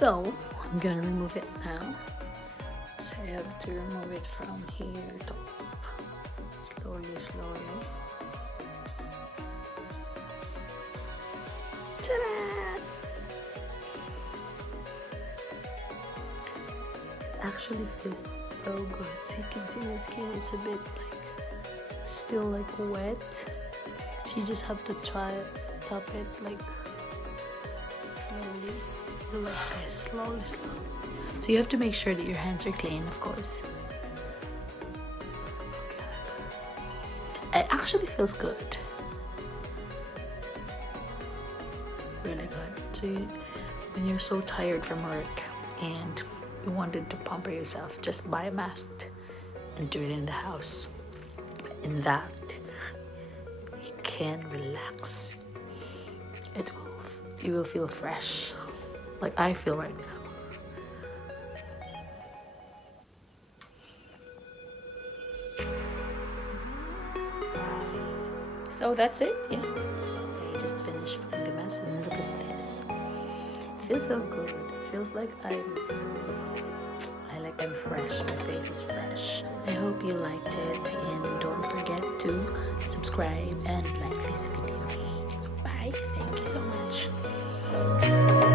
So I'm gonna remove it now. So I have to remove it from here to slowly. Ta-da! It actually feels so good. So you can see my skin, it's a bit like still like wet. So you just have to tap it like slowly, like this, slowly. So you have to make sure that your hands are clean, of course. It actually feels good. Really good. So when you're so tired from work and you wanted to pamper yourself, just buy a mask and do it in the house. In that, you can relax. You will feel fresh, like I feel right now. So that's it, yeah. So I just finished putting the mask and look at this. It feels so good. It feels like I'm fresh. My face is fresh. I hope you liked it, and don't forget to subscribe and like this video. Bye. Thank you so much.